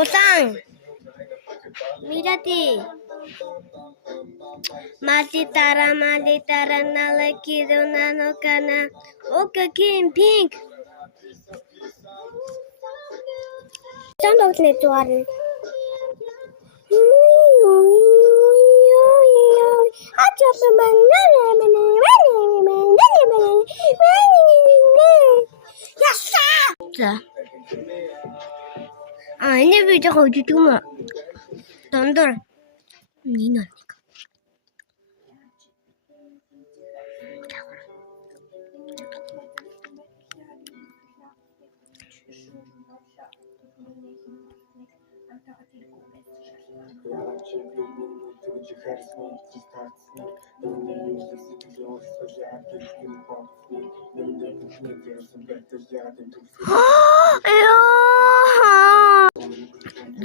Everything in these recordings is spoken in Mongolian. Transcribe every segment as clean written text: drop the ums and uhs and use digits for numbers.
Улаан. Мирати. Малитара налакидона кана. Ока ким пинк. Чам тоглоно дугаар. За. Энэ видео хожиж юм. Дондор. Нина.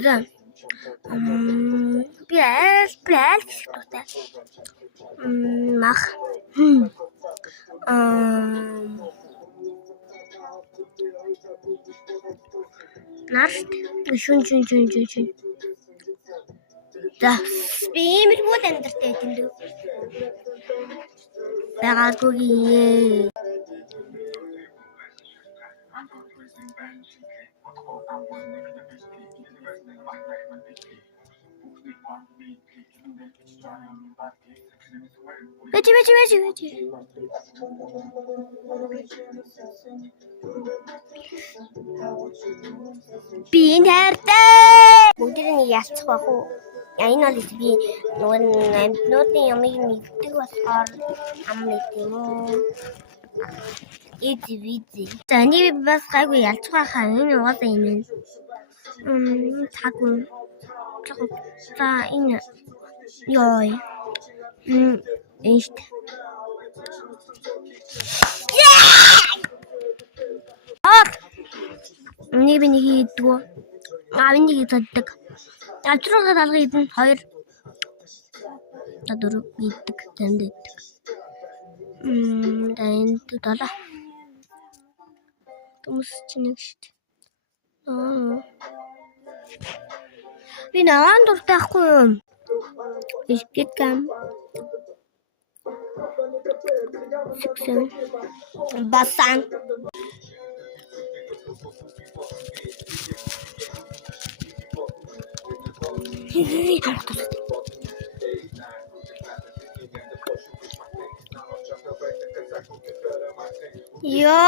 Да. Пляж что-то. Мах. Наш. Шүн. Да. Бимэр бод амьдартай юм дүү. Байгаагүй. Вечи. Би нэртэй. Бүгдийг ялцах байх уу? Энэ бол би нөгөө амьтнуудын ямыг нэгдэг болохоор ам мэд юм уу? Эдвизи. За энийг бас гайгүй ялцах байхаа энэ угаасаа юм. Таггүй. За энэ ёо. Эст. Энийг би нэг хийдгүү. Энийг заддаг. Алтруугаа талгын эдэн 2 4 иддэг танд иддэг. Энд 7. Томс чинь нэг шүү дээ. Би наан дуртайхгүй юм. Ишгэт гам. Сексэн. Басан. Yo,